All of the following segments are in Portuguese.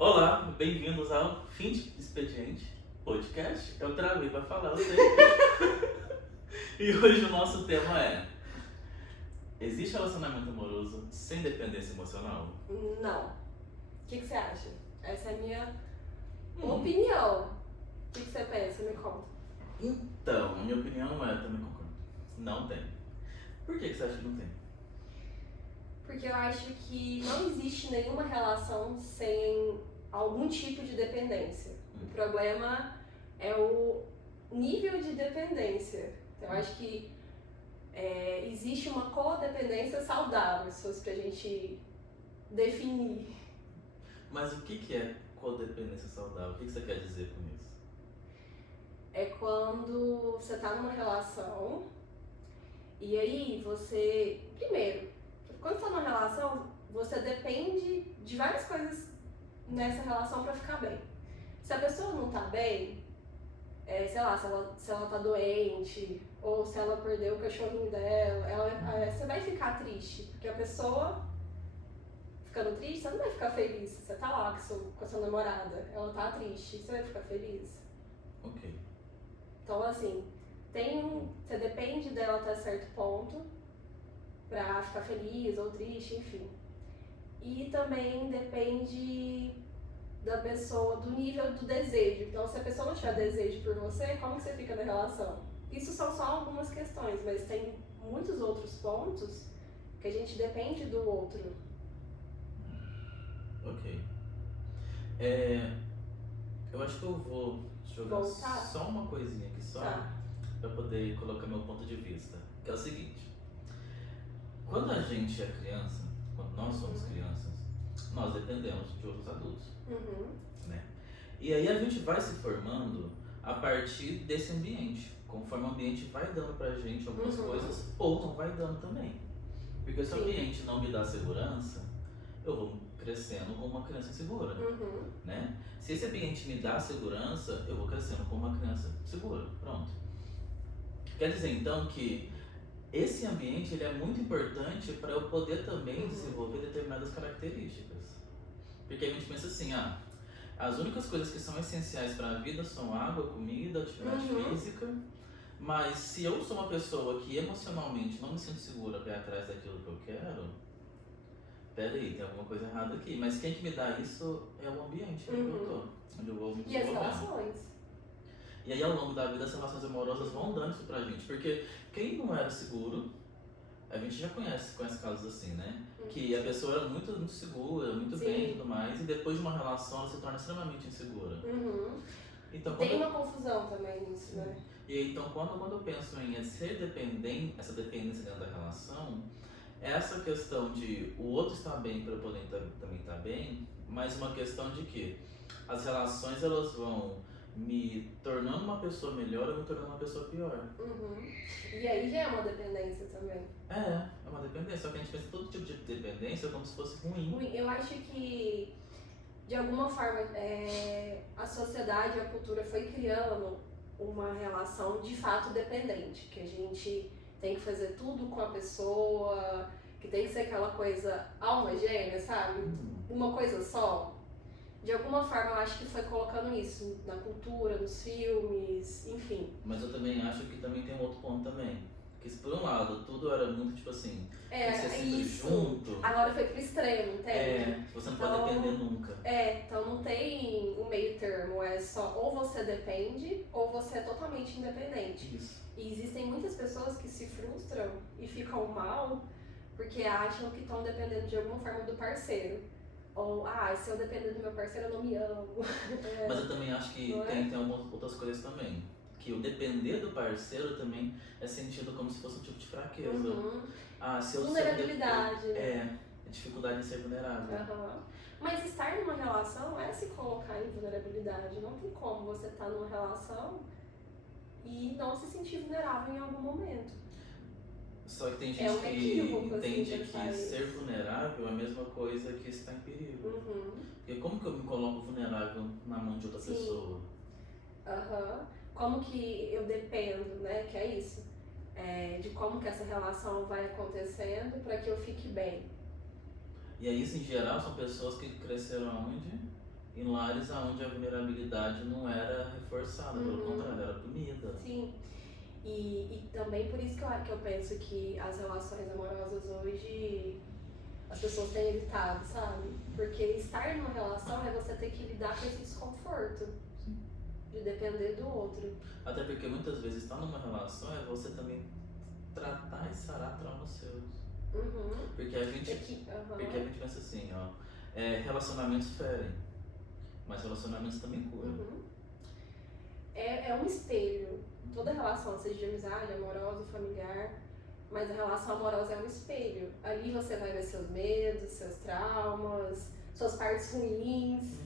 Olá, bem-vindos ao Fim de Expediente Podcast. Eu travei pra falar, eu sei. E hoje o nosso tema é: existe relacionamento amoroso sem dependência emocional? Não. O que você acha? Essa é a minha opinião. O que você pensa? Me conta. Então, a minha opinião é, também concordo. Não tem. Por que você acha que não tem? Porque eu acho que não existe nenhuma relação sem algum tipo de dependência. O problema é o nível de dependência. Então, eu acho que existe uma codependência saudável, se fosse pra gente definir. Mas o que é codependência saudável? O que você quer dizer com isso? É quando você tá numa relação e aí você, primeiro, quando você tá numa relação, você depende de várias coisas nessa relação pra ficar bem. Se a pessoa não tá bem, sei lá, se ela tá doente, ou se ela perdeu o cachorrinho dela, você vai ficar triste, porque a pessoa ficando triste, você não vai ficar feliz. Você tá lá com a sua namorada, ela tá triste, você vai ficar feliz? Ok. Então, assim, você depende dela até certo ponto pra ficar feliz ou triste, enfim. E também depende da pessoa, do nível do desejo. Então, se a pessoa não tiver desejo por você, como que você fica na relação? Isso são só algumas questões, mas tem muitos outros pontos que a gente depende do outro. Ok. Eu acho que eu vou jogar Voltar? só uma coisinha aqui só. Tá. Para poder colocar meu ponto de vista, que é o seguinte: quando a gente é criança, quando nós somos crianças, nós dependemos de outros adultos, né? E aí a gente vai se formando a partir desse ambiente, conforme o ambiente vai dando pra gente algumas coisas ou não vai dando também, porque se o ambiente não me dá segurança, eu vou crescendo como uma criança insegura, né? Se esse ambiente me dá segurança, eu vou crescendo como uma criança segura, pronto. Quer dizer, então, que esse ambiente ele é muito importante para eu poder também desenvolver determinadas características. Porque a gente pensa assim, as únicas coisas que são essenciais para a vida são água, comida, atividade física, mas se eu sou uma pessoa que emocionalmente não me sinto segura para ir atrás daquilo que eu quero, peraí, tem alguma coisa errada aqui. Mas quem que me dá isso é o ambiente que eu tô, onde eu vou me E as desenvolver. relações. E aí ao longo da vida as relações amorosas vão dando isso pra gente, porque quem não era seguro, a gente já conhece casos assim, né? Que a pessoa era muito, muito segura, muito bem e tudo mais, e depois de uma relação ela se torna extremamente insegura. Então, tem uma confusão também nisso, né? E então quando eu penso em ser dependente, essa dependência dentro da relação, essa questão de o outro estar bem para eu poder também estar bem, mas uma questão de que as relações elas vão me tornando uma pessoa melhor ou me tornando uma pessoa pior. E aí já é uma dependência também. É uma dependência, só que a gente pensa que todo tipo de dependência como se fosse ruim. Eu acho que, de alguma forma, a sociedade, a cultura foi criando uma relação de fato dependente, que a gente tem que fazer tudo com a pessoa, que tem que ser aquela coisa alma gêmea, sabe? Uma coisa só. De alguma forma eu acho que foi colocando isso na cultura, nos filmes, enfim. Mas eu também acho que também tem um outro ponto também. Que se por um lado tudo era muito tipo assim, tem que ser sempre junto. Agora foi pro extremo, entende? Você não pode depender nunca. Então não tem um meio termo, é só ou você depende ou você é totalmente independente. Isso. E existem muitas pessoas que se frustram e ficam mal porque acham que estão dependendo de alguma forma do parceiro. Ou, se eu depender do meu parceiro, eu não me amo. Mas eu também acho que tem algumas outras coisas também. Que o depender do parceiro também é sentido como se fosse um tipo de fraqueza. Se eu vulnerabilidade. Dificuldade em ser vulnerável. Mas estar numa relação é se colocar em vulnerabilidade. Não tem como você estar numa relação e não se sentir vulnerável em algum momento. Só que tem gente que entende que ser vulnerável é a mesma coisa que estar em perigo. Porque como que eu me coloco vulnerável na mão de outra pessoa? Como que eu dependo, né? Que é isso. De como que essa relação vai acontecendo para que eu fique bem. E aí, isso em geral são pessoas que cresceram onde? Uhum. em lares onde a vulnerabilidade não era reforçada, pelo contrário, era punida. Sim. E também por isso que eu penso que as relações amorosas hoje as pessoas têm evitado, sabe? Porque estar numa relação é você ter que lidar com esse desconforto. Sim. De depender do outro. Até porque muitas vezes estar numa relação é você também tratar e sarar traumas seus. Porque a gente pensa assim, ó, relacionamentos ferem, mas relacionamentos também curam. É um espelho. Toda relação, seja de amizade, amorosa, familiar, mas a relação amorosa é um espelho. Ali você vai ver seus medos, seus traumas, suas partes ruins.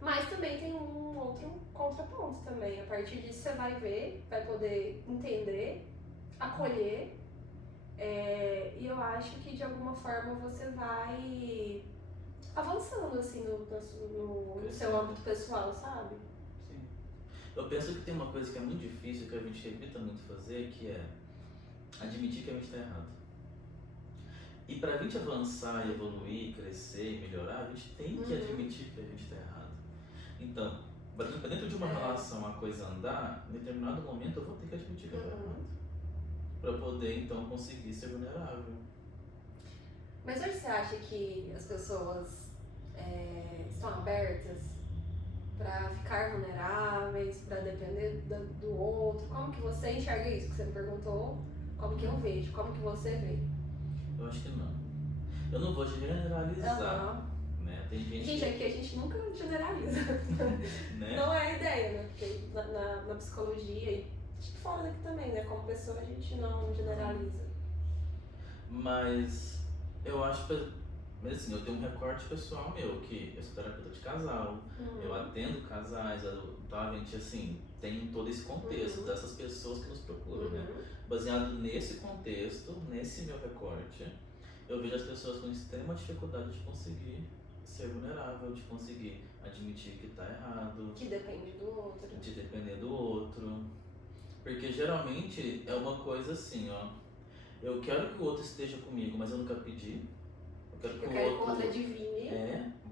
Mas também tem um outro contraponto também. A partir disso você vai ver, vai poder entender, acolher. E eu acho que de alguma forma você vai avançando assim no seu âmbito pessoal, sabe? Sim. Eu penso que tem uma coisa que é muito difícil, que a gente evita muito fazer, que é admitir que a gente está errado. E para a gente avançar, evoluir, crescer e melhorar, a gente tem que admitir que a gente está errado. Então, dentro de uma relação a coisa andar, em determinado momento eu vou ter que admitir que eu estou errado. Para poder então conseguir ser vulnerável. Mas hoje você acha que as pessoas estão abertas para ficar vulneráveis, para depender do outro? Como que você enxerga isso que você me perguntou? Como que eu vejo? Como que você vê? Eu acho que não. Eu não vou generalizar. Né? Tem gente aqui a gente nunca generaliza. Né? Não é a ideia, né? Porque na psicologia e fora daqui também, né? Como pessoa a gente não generaliza. Mas eu acho que, assim, eu tenho um recorte pessoal meu, que eu sou terapeuta de casal, eu atendo casais, então a gente, assim, tem todo esse contexto dessas pessoas que nos procuram, né? Baseado nesse contexto, nesse meu recorte, eu vejo as pessoas com extrema dificuldade de conseguir ser vulnerável, de conseguir admitir que tá errado. Que depende do outro. De depender do outro. Porque geralmente é uma coisa assim, ó. Eu quero que o outro esteja comigo, mas eu nunca pedi. Eu quero que o outro adivinhe.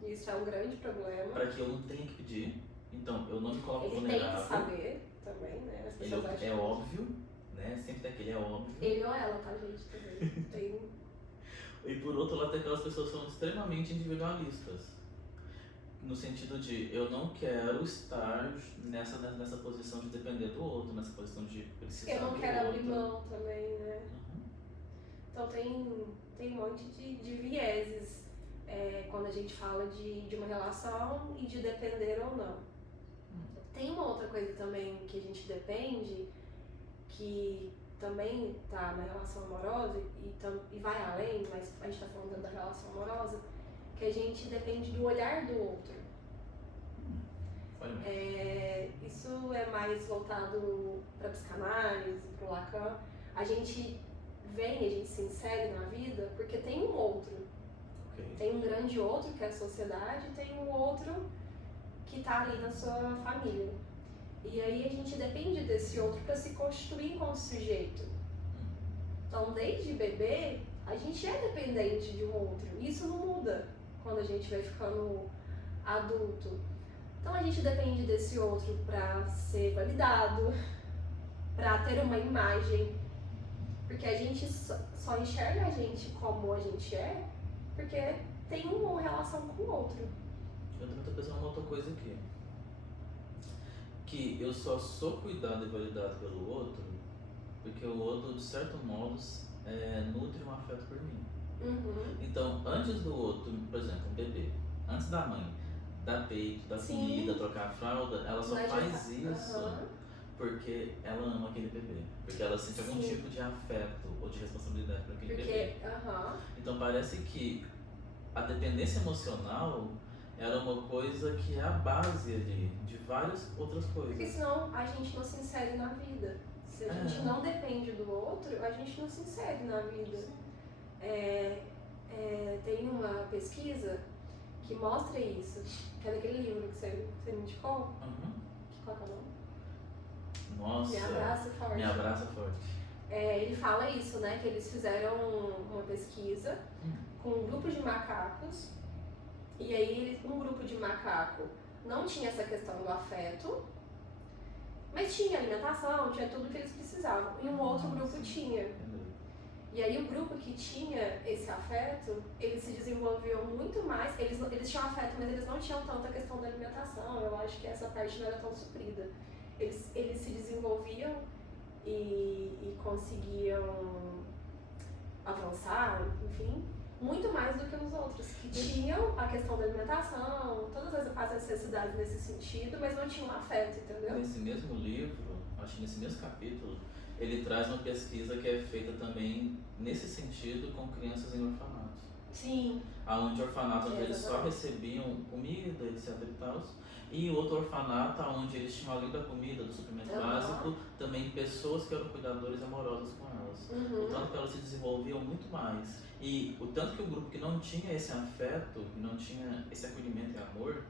Isso é um grande problema. Para que eu não tenha que pedir. Então, eu não me coloco vulnerável. Ele tem que saber também, né? As pessoas ele é óbvio, né? Sempre tem aquele óbvio. Ele ou ela, tá, gente? Também. E por outro lado, tem aquelas pessoas que são extremamente individualistas. No sentido de, eu não quero estar nessa posição de depender do outro, nessa posição de precisar do outro. Eu não quero abrir mão também, né? Então tem um monte de vieses quando a gente fala de uma relação e de depender ou não. Tem uma outra coisa também que a gente depende, que também tá na relação amorosa e vai além, mas a gente tá falando da relação amorosa, que a gente depende do olhar do outro. Isso é mais voltado para psicanálise, para o Lacan. A gente se insere na vida porque tem um outro. Tem um grande outro que é a sociedade, tem um outro que está ali na sua família. E aí a gente depende desse outro para se constituir como sujeito. Então, desde bebê, a gente é dependente de um outro. Isso não muda quando a gente vai ficando adulto. Então, a gente depende desse outro para ser validado, para ter uma imagem. Porque a gente só enxerga a gente como a gente é porque tem uma relação com o outro. Eu também tô pensando uma outra coisa aqui. Que eu só sou cuidado e validado pelo outro porque o outro, de certo modo, nutre um afeto por mim. Então, antes do outro, por exemplo, um bebê, antes da mãe dar peito, dar comida, trocar a fralda, ela só faz isso porque ela ama aquele bebê. Porque ela sente algum tipo de afeto ou de responsabilidade por aquele bebê. Então, parece que a dependência emocional era uma coisa que é a base ali de várias outras coisas. Porque senão a gente não se insere na vida. Se a gente não depende do outro, a gente não se insere na vida. Tem uma pesquisa que mostra isso, que é daquele livro que você me indicou. Qual é o nome? Nossa, Me Abraça Forte. Ele fala isso, né? Que eles fizeram uma pesquisa com um grupo de macacos E aí um grupo de macaco não tinha essa questão do afeto, mas tinha alimentação, tinha tudo que eles precisavam. E um outro grupo tinha. E aí o grupo que tinha esse afeto, eles se desenvolviam muito mais, eles tinham afeto, mas eles não tinham tanta questão da alimentação, eu acho que essa parte não era tão suprida. Eles se desenvolviam e conseguiam avançar, enfim, muito mais do que os outros, que tinham a questão da alimentação, todas as necessidades nesse sentido, mas não tinham afeto, entendeu? Nesse mesmo livro, acho que nesse mesmo capítulo, ele traz uma pesquisa que é feita também nesse sentido com crianças em orfanatos. Sim. Onde orfanatos onde eles só recebiam comida, etc e tal. E outro orfanato onde eles tinham, além da comida, do suprimento básico, também pessoas que eram cuidadores amorosos com elas. O tanto que elas se desenvolviam muito mais. E o tanto que o grupo que não tinha esse afeto, não tinha esse acolhimento e amor,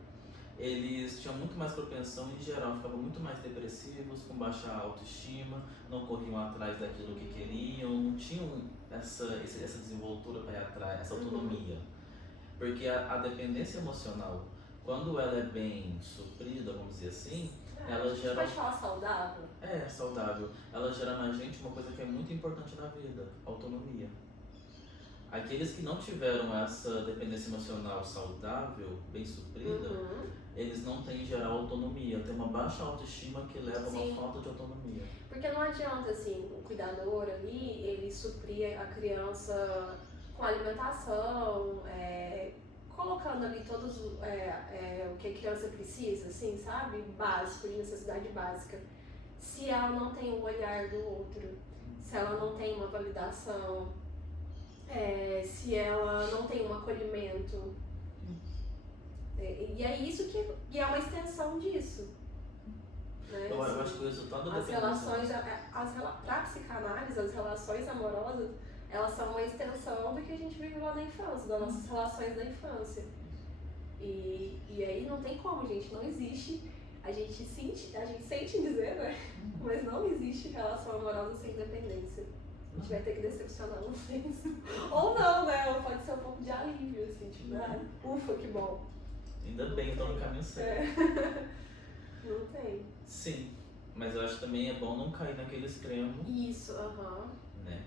eles tinham muito mais propensão, em geral, ficavam muito mais depressivos, com baixa autoestima, não corriam atrás daquilo que queriam, não tinham essa desenvoltura para ir atrás, essa autonomia. Porque a dependência emocional, quando ela é bem suprida, vamos dizer assim, ela gera... Pode falar saudável? É, saudável. Ela gera na gente uma coisa que é muito importante na vida, autonomia. Aqueles que não tiveram essa dependência emocional saudável, bem suprida, eles não têm, em geral, autonomia. Tem uma baixa autoestima que leva a uma falta de autonomia. Porque não adianta, assim, o cuidador ali, ele suprir a criança com alimentação, colocando ali todos o que a criança precisa, assim, sabe? Básico, de necessidade básica. Se ela não tem o olhar do outro, se ela não tem uma validação, se ela não tem um acolhimento. E é isso que é uma extensão disso. Né? Eu acho que o resultado da relações, pra psicanálise, as relações amorosas, elas são uma extensão do que a gente vive lá na infância, das nossas relações da infância. E aí não tem como, gente, não existe. A gente sente dizer, né? Mas não existe relação amorosa sem dependência. A gente vai ter que decepcionar vocês. Ou não, né? Ou pode ser um pouco de alívio, assim, tipo, ufa, que bom. Ainda bem, então no caminho certo. Não tem. Sim, mas eu acho que também é bom não cair naquele extremo. Isso, né?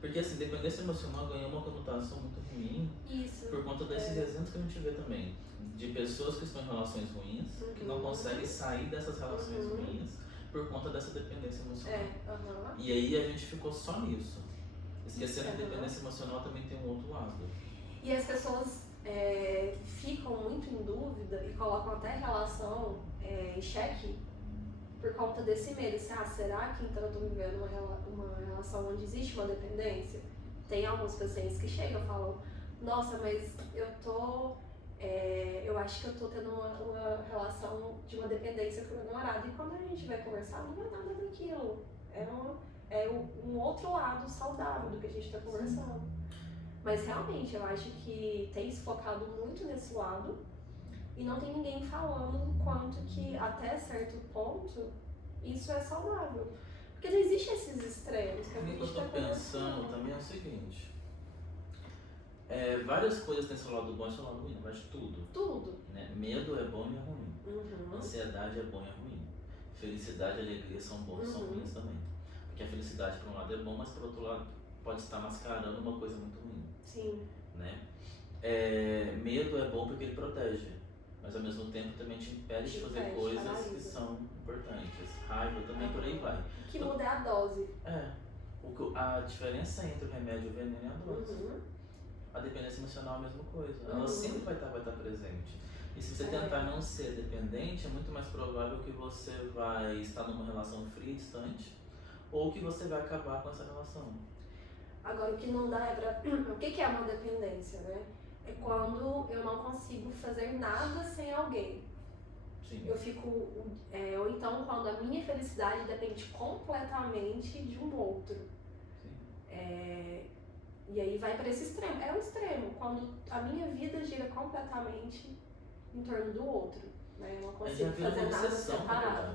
Porque assim, dependência emocional ganhou uma conotação muito ruim. Isso. Por conta desses exemplos que a gente vê também. De pessoas que estão em relações ruins, que não conseguem sair dessas relações ruins por conta dessa dependência emocional. E aí a gente ficou só nisso. Esquecendo que a dependência emocional também tem um outro lado. E as pessoas ficam muito em dúvida e colocam até a relação em xeque por conta desse medo. Será que então eu estou vivendo uma relação onde existe uma dependência? Tem alguns pacientes que chegam e falam, nossa, mas eu acho que eu tô tendo uma relação de uma dependência com o meu namorado. E quando a gente vai conversar, não é nada daquilo. É um outro lado saudável do que a gente está conversando. Mas realmente, eu acho que tem se focado muito nesse lado e não tem ninguém falando o quanto que, até certo ponto, isso é saudável. Porque não existe esses extremos que a gente está pensando também é o seguinte. Várias coisas têm seu lado bom e seu lado ruim, mas tudo. Tudo. Né? Medo é bom e é ruim. Ansiedade é bom e é ruim. Felicidade e alegria são bons e são ruins também. Porque a felicidade por um lado é bom, mas por outro lado pode estar mascarando uma coisa muito ruim. Sim. Né? Medo é bom porque ele protege, mas ao mesmo tempo também te impede de fazer coisas que são importantes. Raiva também, por aí vai. Que muda a dose. A diferença entre o remédio e o veneno é a dose. A dependência emocional é a mesma coisa. Ela sempre vai estar presente. E se você tentar não ser dependente, é muito mais provável que você vai estar numa relação fria e distante, ou que você vai acabar com essa relação. Agora, o que não dá o que é uma dependência, né? É quando eu não consigo fazer nada sem alguém. Sim. Eu fico... ou então, quando a minha felicidade depende completamente de um outro. Sim. E aí vai para esse extremo. É um extremo, quando a minha vida gira completamente em torno do outro. Né? Eu não consigo fazer nada separado.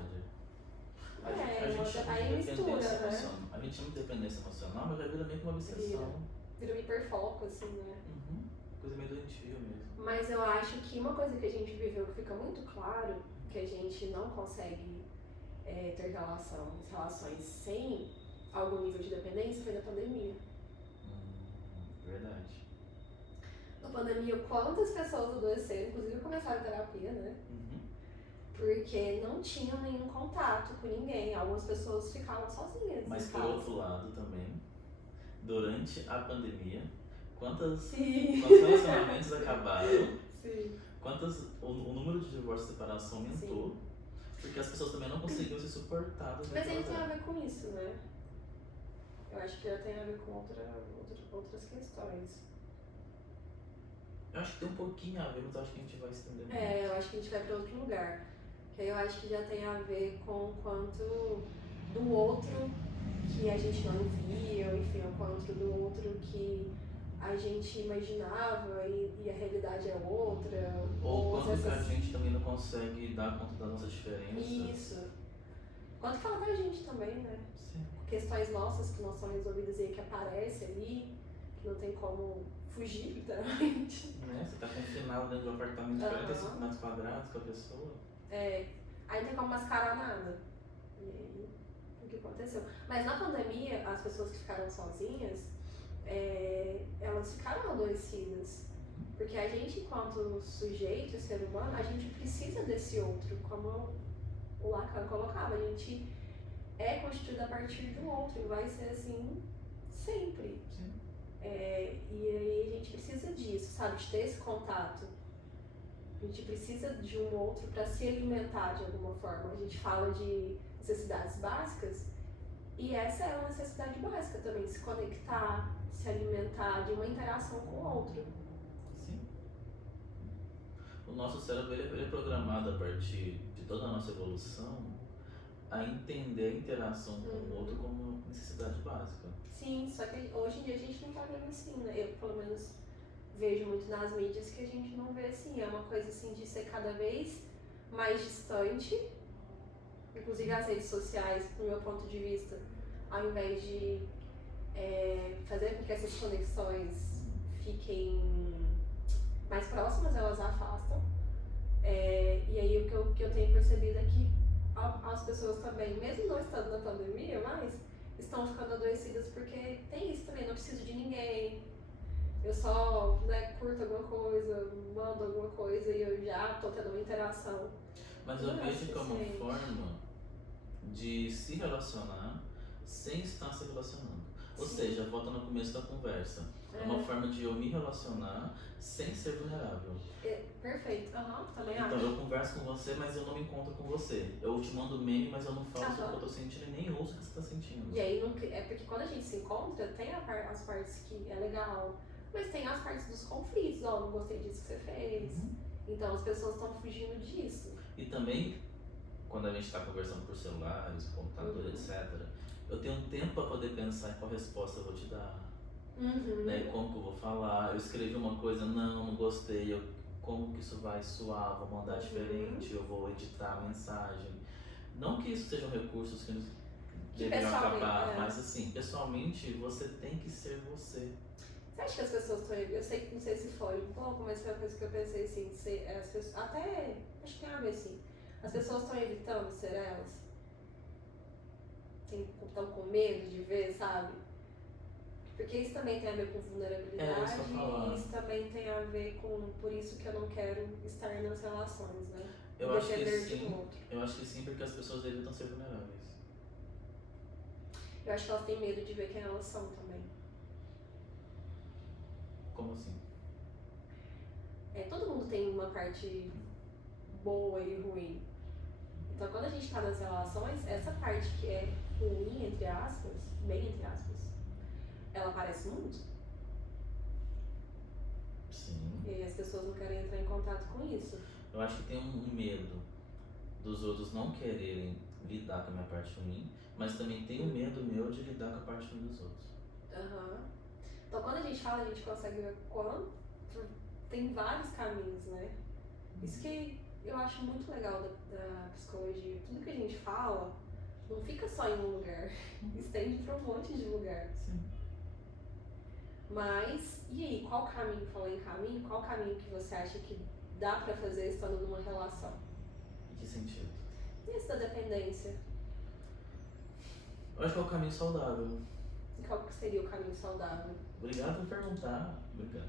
Aí mistura, né? A gente chama de dependência emocional, mas já vira meio que uma obsessão. Vira um hiperfoco, assim, né? coisa meio doentia mesmo. Mas eu acho que uma coisa que a gente viveu que fica muito claro, que a gente não consegue ter relações sem algum nível de dependência, foi na pandemia. Verdade. Na pandemia, quantas pessoas adoeceram, inclusive começaram a terapia, né? Porque não tinham nenhum contato com ninguém. Algumas pessoas ficavam sozinhas. Mas por outro lado também, durante a pandemia, quantos Sim. relacionamentos acabaram? Sim. O número de divórcios e separação aumentou. Sim. Porque as pessoas também não conseguiam se suportar. Mas ele tem a ver com isso, né? Eu acho que já tem a ver com outras questões. Eu acho que tem um pouquinho a ver, mas eu acho que a gente vai estender muito. Eu acho que a gente vai para outro lugar. Que aí eu acho que já tem a ver com o quanto do outro que a gente não via, enfim, o quanto do outro que a gente imaginava e a realidade é outra. Ou quanto que a gente também não consegue dar conta da nossa diferença. Isso. Quanto fala da gente também, né? Sim. Questões nossas que não são resolvidas e que aparecem ali, que não tem como fugir, literalmente. Você tá confinado dentro de um apartamento de 45 metros quadrados com a pessoa. Aí não tem como mascarar nada. E aí, o que aconteceu? Mas na pandemia, as pessoas que ficaram sozinhas, elas ficaram adoecidas. Porque a gente, enquanto sujeito, ser humano, a gente precisa desse outro. Como o Lacan colocava, a gente é constituído a partir de um outro e vai ser assim sempre. Sim. E aí a gente precisa disso, sabe? De ter esse contato. A gente precisa de um outro para se alimentar de alguma forma. A gente fala de necessidades básicas e essa é uma necessidade básica também, se conectar, se alimentar de uma interação com o outro. Sim. O nosso cérebro ele é programado a partir de toda a nossa evolução a entender a interação com o outro como necessidade básica. Sim, só que hoje em dia a gente não tá vendo assim, né? Eu, pelo menos, vejo muito nas mídias que a gente não vê assim. É uma coisa assim de ser cada vez mais distante. Inclusive as redes sociais, do meu ponto de vista, ao invés de fazer com que essas conexões fiquem mais próximas, elas afastam. E aí o que eu tenho percebido é que as pessoas também, mesmo não estando na pandemia, mas estão ficando adoecidas porque tem isso também, não preciso de ninguém. Eu só curto alguma coisa, mando alguma coisa e eu já tô tendo uma interação. Mas eu vejo como forma de se relacionar sem estar se relacionando. Ou seja, volta no começo da conversa. É uma forma de eu me relacionar sem ser vulnerável. Perfeito, também então, acho. eu converso com você, mas eu não me encontro com você. Eu te mando meme, mas eu não falo sobre o que eu tô sentindo e nem ouço o que você tá sentindo. E aí, é porque quando a gente se encontra, tem as partes que é legal, mas tem as partes dos conflitos. Não gostei disso que você fez. Então, as pessoas estão fugindo disso. E também, quando a gente tá conversando por celulares, computador, etc., eu tenho tempo para poder pensar em qual resposta eu vou te dar. Né? Como que eu vou falar? Eu escrevi uma coisa, não gostei, como que isso vai soar, vou mandar diferente, eu vou editar a mensagem. Não que isso sejam recursos que deveriam acabar, mas assim, pessoalmente você tem que ser você. Você acha que as pessoas estão... Eu sei que não sei se foi um pouco, mas foi uma coisa que eu pensei assim, as pessoas, até acho que tem a ver assim. As pessoas estão evitando ser elas? Estão com medo de ver, sabe? Porque isso também tem a ver com vulnerabilidade e isso também tem a ver com por isso que eu não quero estar nas relações, né? Eu acho que sim, porque as pessoas evitam ser vulneráveis. Eu acho que elas têm medo de ver quem elas são também. Como assim? Todo mundo tem uma parte boa e ruim. Então quando a gente tá nas relações, essa parte que é ruim, entre aspas, bem entre aspas, ela aparece muito. Sim. E aí as pessoas não querem entrar em contato com isso. Eu acho que tem um medo dos outros não quererem lidar com a minha parte ruim, mas também tem um medo meu de lidar com a parte ruim dos outros. Então quando a gente fala, a gente consegue ver quanto tem vários caminhos, né? Isso que eu acho muito legal da psicologia. Tudo que a gente fala não fica só em um lugar, estende para um monte de lugar. Sim. Mas, e aí, qual caminho, falou em caminho, qual caminho que você acha que dá pra fazer estando numa relação? Em que sentido? Isso da dependência. Eu acho que é o caminho saudável. E qual que seria o caminho saudável? Obrigado por perguntar. Obrigado.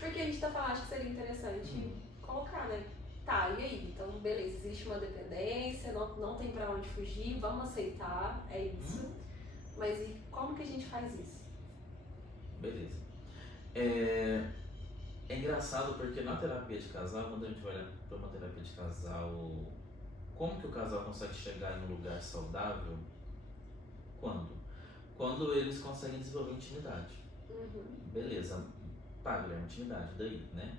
Porque a gente tá falando, acho que seria interessante colocar, né? Tá, e aí? Então, beleza, existe uma dependência, não tem pra onde fugir, vamos aceitar, é isso. Mas e como que a gente faz isso? Beleza. É engraçado porque na terapia de casal, quando a gente vai para uma terapia de casal, como que o casal consegue chegar em um lugar saudável? Quando eles conseguem desenvolver intimidade. Beleza, paga a intimidade daí, né?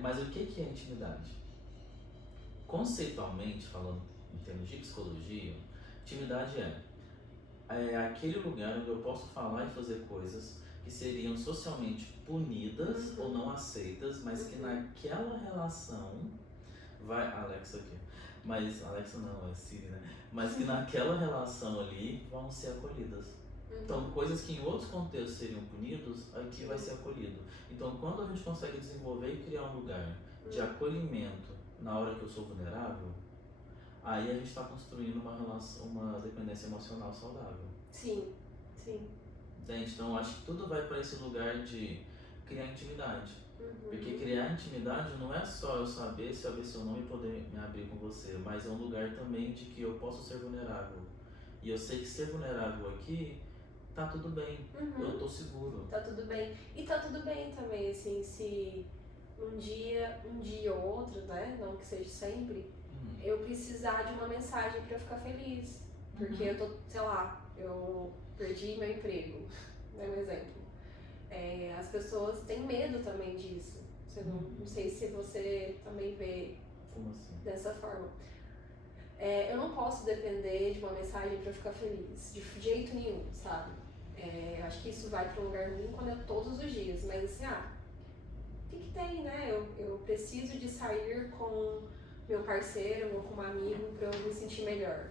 Mas o que é intimidade? Conceitualmente, falando em termos de psicologia, intimidade é aquele lugar onde eu posso falar e fazer coisas que seriam socialmente punidas ou não aceitas, mas que naquela relação vai. Alexa aqui. Mas. Alexa não, é Siri, né? Mas que naquela relação ali vão ser acolhidas. Então, coisas que em outros contextos seriam punidos, aqui vai ser acolhido. Então, quando a gente consegue desenvolver e criar um lugar de acolhimento na hora que eu sou vulnerável, aí a gente está construindo uma dependência emocional saudável. Sim, sim. Entende? Então, eu acho que tudo vai para esse lugar de criar intimidade. Porque criar intimidade não é só eu saber seu nome e poder me abrir com você, mas é um lugar também de que eu posso ser vulnerável. E eu sei que ser vulnerável aqui tá tudo bem, eu tô seguro. Tá tudo bem. E tá tudo bem também, assim, se um dia ou outro, né, não que seja sempre, eu precisar de uma mensagem pra eu ficar feliz. Porque eu tô, sei lá, eu perdi meu emprego, é um exemplo. As pessoas têm medo também disso. Você não sei se você também vê dessa forma. Eu não posso depender de uma mensagem pra eu ficar feliz, de jeito nenhum, sabe? Eu acho que isso vai para um lugar ruim quando é todos os dias, mas assim, o que tem, né? Eu preciso de sair com meu parceiro ou com um amigo para eu me sentir melhor.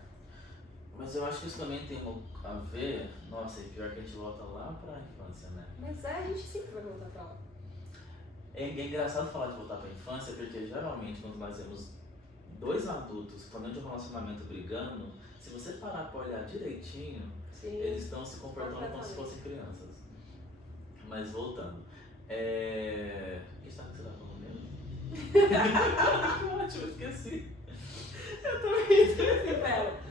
Mas eu acho que isso também tem a ver, nossa, e pior que a gente volta lá pra infância, né? Mas a gente sempre vai voltar pra lá. É engraçado falar de voltar pra infância, porque geralmente quando nós vemos dois adultos que estão dentro de um relacionamento brigando, se você parar pra olhar direitinho, eles estão se comportando como se fossem crianças. Mas voltando. O que você tá falando mesmo? Que ótimo, eu esqueci. Eu também esqueci, pera.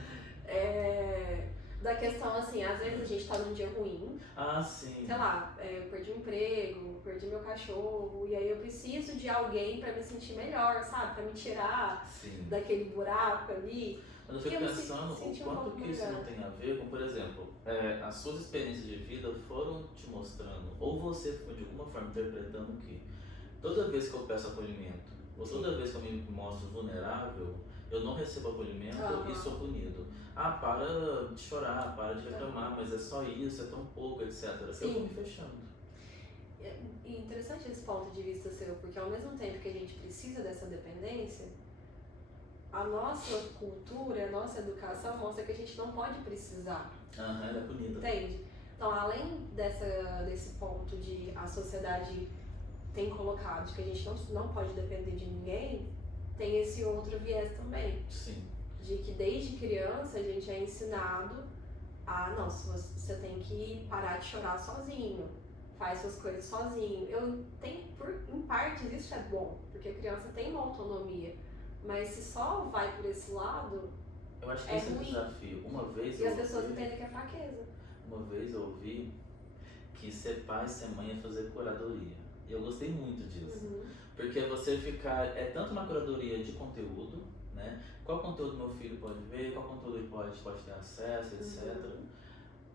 Da questão assim, às vezes a gente tá num dia ruim. Sim. Sei lá, eu perdi o emprego, perdi meu cachorro, e aí eu preciso de alguém pra me sentir melhor, sabe? Pra me tirar daquele buraco ali. Mas eu fico pensando o quanto que isso não tem a ver com, por exemplo, as suas experiências de vida foram te mostrando, ou você foi de alguma forma interpretando que toda vez que eu peço acolhimento, ou toda vez que eu me mostro vulnerável, eu não recebo acolhimento e sou punido. Para de chorar, para de reclamar, mas é só isso, é tão pouco, etc. Eu vou me fechando. E interessante esse ponto de vista seu, porque ao mesmo tempo que a gente precisa dessa dependência, a nossa cultura, a nossa educação mostra que a gente não pode precisar. Ela é punida. Entende? Então, além desse ponto de a sociedade tem colocado de que a gente não pode depender de ninguém, tem esse outro viés também. Sim. De que desde criança a gente é ensinado não, você tem que parar de chorar sozinho, faz suas coisas sozinho. Em partes isso é bom, porque a criança tem uma autonomia. Mas se só vai por esse lado, eu acho que esse é o desafio. E as pessoas entendem que é fraqueza. Uma vez eu ouvi que ser pai e ser mãe é fazer curadoria. E eu gostei muito disso. Porque você é tanto uma curadoria de conteúdo, né? Qual conteúdo meu filho pode ver, qual conteúdo ele pode ter acesso, etc.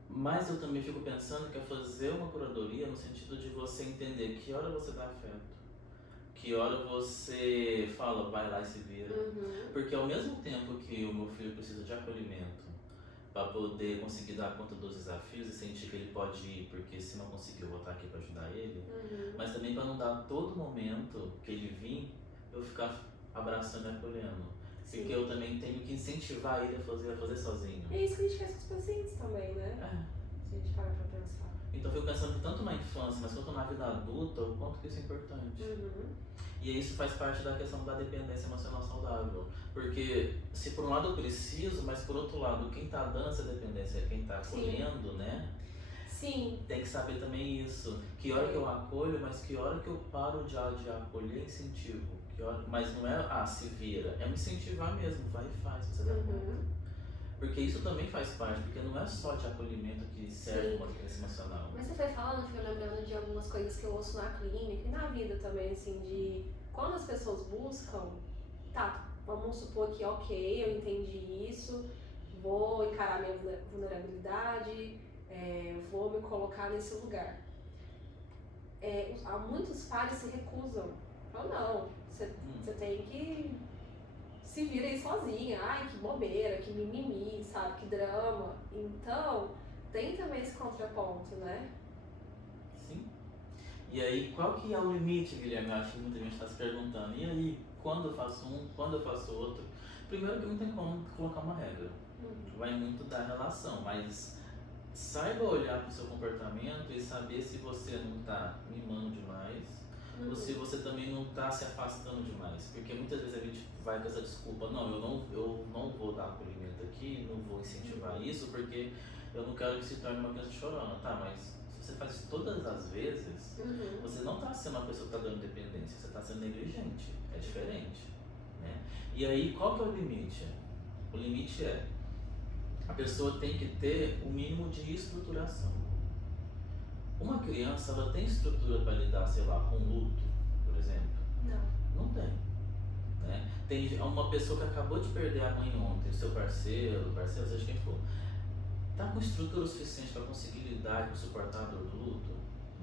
Mas eu também fico pensando que é fazer uma curadoria no sentido de você entender que hora você dá afeto. Que hora você fala, vai lá e se vira. Porque ao mesmo tempo que o meu filho precisa de acolhimento para poder conseguir dar conta dos desafios e sentir que ele pode ir, porque se não conseguir eu vou estar aqui para ajudar ele, mas também para não dar todo momento que ele vir, eu ficar abraçando e acolhendo. Porque eu também tenho que incentivar ele a fazer sozinho. É isso que a gente faz com os pacientes também, né? Se a gente parar pra pensar. Então eu fico pensando que tanto na infância, mas quanto na vida adulta, o quanto que isso é importante. E isso faz parte da questão da dependência emocional saudável. Porque se por um lado eu preciso, mas por outro lado, quem está dando essa dependência é quem está acolhendo, né? Sim. Tem que saber também isso. Que hora que eu acolho, mas que hora que eu paro de acolher e incentivo. Que hora, mas não é, se vira. É me incentivar mesmo, vai e faz, você dá conta. Porque isso também faz parte, porque não é só de acolhimento que serve uma crença emocional. Mas você foi falando, fui lembrando de algumas coisas que eu ouço na clínica e na vida também, assim, de quando as pessoas buscam, tá, vamos supor que ok, eu entendi isso, vou encarar minha vulnerabilidade, vou me colocar nesse lugar. Muitos pares se recusam. Falam, não, você tem que se vira aí sozinha, ai que bobeira, que mimimi, sabe, que drama. Então, tem também esse contraponto, né? Sim. E aí, qual que é o limite, Guilherme? Eu acho que muita gente está se perguntando. E aí, quando eu faço um, quando eu faço outro? Primeiro que não tem como colocar uma regra. Vai muito da relação, mas saiba olhar para o seu comportamento e saber se você não está mimando demais ou se você também não está se afastando demais. Porque muitas vezes a gente vai com essa desculpa, não, eu não vou dar acolhimento aqui, não vou incentivar isso porque eu não quero que se torne uma criança chorona. Tá, mas se você faz isso todas as vezes, você não está sendo uma pessoa que está dando dependência, você está sendo negligente, é diferente, né? E aí, qual que é o limite? O limite é, a pessoa tem que ter o mínimo de estruturação. Uma criança, ela tem estrutura para lidar, sei lá, com luto, por exemplo? Não tem. Né? Tem uma pessoa que acabou de perder a mãe ontem, seu parceiro, seja quem for, tá com estrutura suficiente para conseguir lidar e suportar a dor do luto?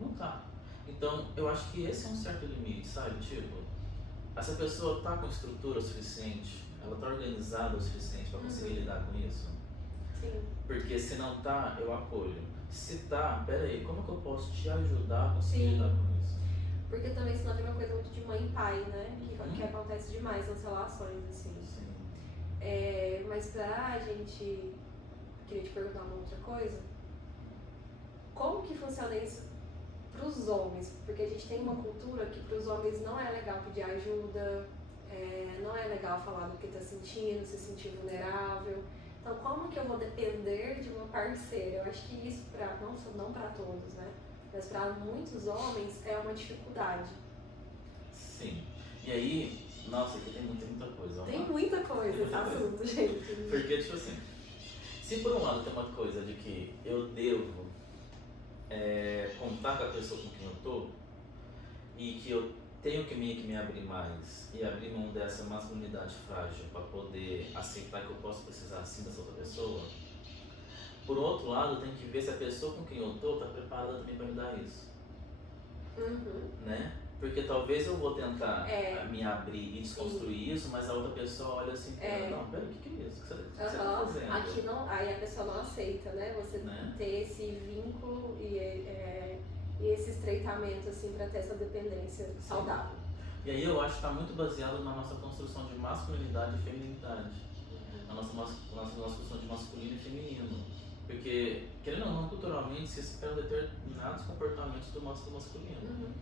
Não tá. Então, eu acho que esse é um certo limite, sabe? Tipo, essa pessoa tá com estrutura suficiente, ela tá organizada o suficiente para conseguir lidar com isso? Sim. Porque se não tá, eu acolho. Se tá, peraí, como que eu posso te ajudar a conseguir lidar com isso? Porque também senão tem uma coisa muito de mãe e pai, né? Que acontece demais nas relações, assim. Sim. Mas pra gente, queria te perguntar uma outra coisa. Como que funciona isso pros homens? Porque a gente tem uma cultura que pros homens não é legal pedir ajuda, não é legal falar do que tá sentindo, se sentir vulnerável. Então, como que eu vou depender de uma parceira? Eu acho que isso, não para todos, né? Mas para muitos homens é uma dificuldade. Sim. E aí, nossa, aqui tem muita coisa. Tem muita coisa esse assunto, gente. Porque, tipo assim, se por um lado tem uma coisa de que eu devo contar com a pessoa com quem eu tô e que eu tenho que me abrir mais e abrir mão dessa masculinidade frágil para poder aceitar que eu posso precisar assim dessa outra pessoa. Por outro lado, tem que ver se a pessoa com quem eu tô tá preparada também para me dar isso. Né? Porque talvez eu vou tentar me abrir e desconstruir isso, mas a outra pessoa olha assim, não, peraí, o que é isso? O que você tá fazendo? Aqui não, aí a pessoa não aceita, né? Você ter esse vínculo e esse estreitamento, assim, pra ter essa dependência saudável. E aí eu acho que tá muito baseado na nossa construção de masculinidade e feminilidade. Na nossa construção de masculino e feminino. Porque, querendo ou não, culturalmente se esperam determinados comportamentos do masculino.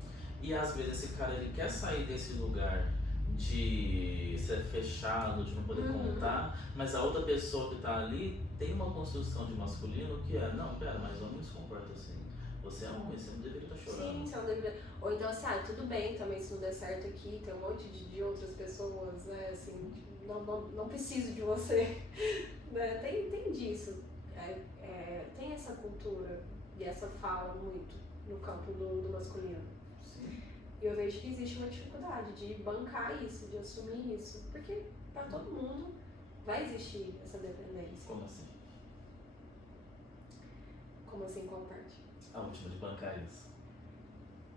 E às vezes esse cara ele quer sair desse lugar de ser fechado, de não poder contar, mas a outra pessoa que está ali tem uma construção de masculino que é, não, pera, mas homem se comporta assim. Você é homem, você não deveria estar chorando. Sim, você não deveria. Ou então assim, tudo bem também se não der certo aqui, tem um monte de outras pessoas, né, assim, não preciso de você. Né? Tem disso. Tem essa cultura e essa fala muito no campo do masculino. Sim. E eu vejo que existe uma dificuldade de bancar isso, de assumir isso, porque para todo mundo vai existir essa dependência. Como assim? Como assim, qual parte? A última, de bancar isso.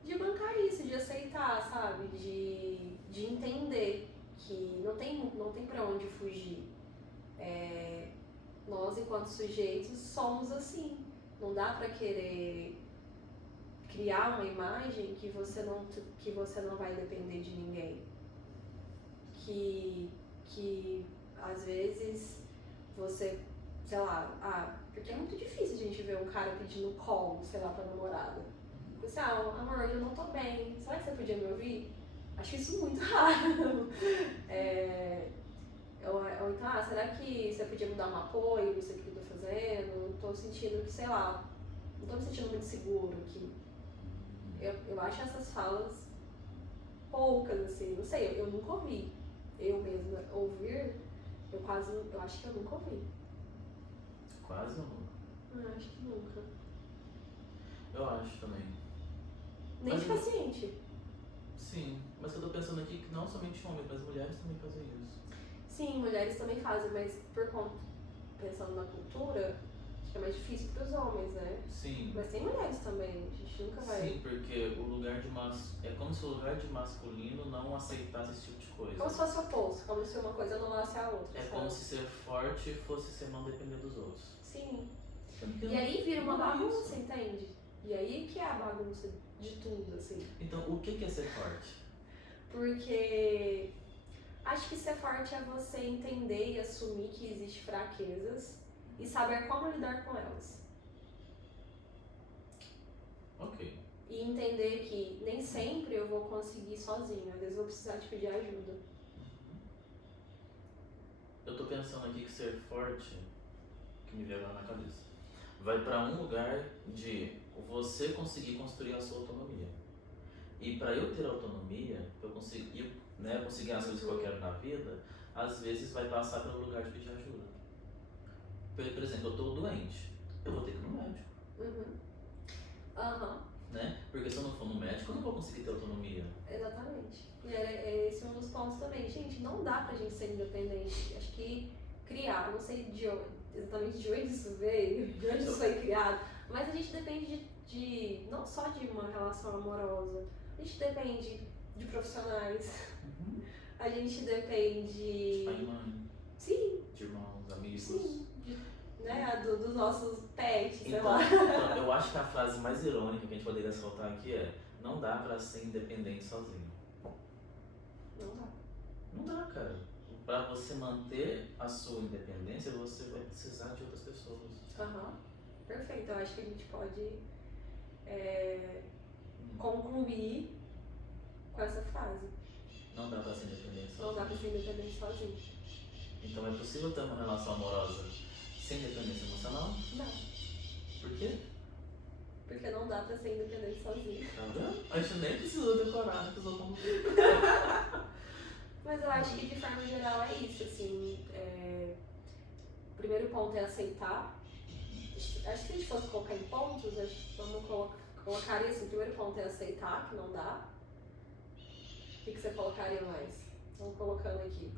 De bancar isso, de aceitar, sabe? De entender que não tem pra onde fugir. Nós, enquanto sujeitos, somos assim. Não dá pra querer criar uma imagem que você não vai depender de ninguém. Que às vezes você sei lá, porque é muito difícil a gente ver um cara pedindo colo, sei lá, pra namorada. Você, amor, eu não tô bem, será que você podia me ouvir? Acho isso muito raro. Ou então, será que você podia me dar um apoio, isso aqui que eu tô fazendo? Tô sentindo que, sei lá, não tô me sentindo muito seguro aqui. Eu acho essas falas poucas, assim, não sei, eu nunca ouvi. Eu mesma ouvir, eu acho que eu nunca ouvi. Quase ou nunca? Acho que nunca. Eu acho também. Nem de paciente. Sim, mas eu tô pensando aqui que não somente homens, mas mulheres também fazem isso. Sim, mulheres também fazem, mas pensando na cultura, acho que é mais difícil para os homens, né? Sim. Mas tem mulheres também, a gente nunca vai... Sim, porque o lugar de é como se o lugar de masculino não aceitasse esse tipo de coisa. Como se fosse o oposto, como se uma coisa anulasse a outra. É como se ser forte fosse ser não depender dos outros. Sim. E aí vira uma bagunça, entende? E aí que é a bagunça de tudo, assim. Então, o que é ser forte? Porque acho que ser forte é você entender e assumir que existem fraquezas e saber como lidar com elas. Ok. E entender que nem sempre eu vou conseguir sozinho, às vezes eu vou precisar te pedir ajuda. Eu tô pensando aqui que ser forte, que me veio agora na cabeça, vai para um lugar de você conseguir construir a sua autonomia. E para eu ter autonomia, para eu conseguir, conseguir as coisas que eu quero na vida, às vezes vai passar pelo lugar de pedir ajuda. Por exemplo, eu estou doente, eu vou ter que ir no médico. Né? Porque se eu não for no médico, eu não vou conseguir ter autonomia. Exatamente. E esse é um dos pontos também. Gente, não dá pra gente ser independente. Acho que criar, não sei exatamente de onde isso veio, de onde isso foi criado, mas a gente depende de não só de uma relação amorosa, a gente depende de profissionais, a gente depende... De pai e mãe. Sim. De irmãos, amigos. Sim. Dos nossos pets, sei então, lá. Então, eu acho que a frase mais irônica que a gente poderia soltar aqui é: não dá pra ser independente sozinho. Não dá. Não dá, cara. Pra você manter a sua independência, você vai precisar de outras pessoas. Perfeito. Eu acho que a gente pode concluir com essa frase. Não dá pra ser independente sozinho. Não dá pra ser independente sozinho. Então é possível ter uma relação amorosa sem dependência emocional? Não. Por quê? Porque não dá pra ser independente sozinho. Tá vendo? A gente nem precisou decorar, não precisou concluir. Mas eu acho que de forma geral é isso, assim. O primeiro ponto é aceitar. Acho que se a gente fosse colocar em pontos, vamos colocar isso. O primeiro ponto é aceitar que não dá. O que você colocaria mais? Vamos colocando aqui.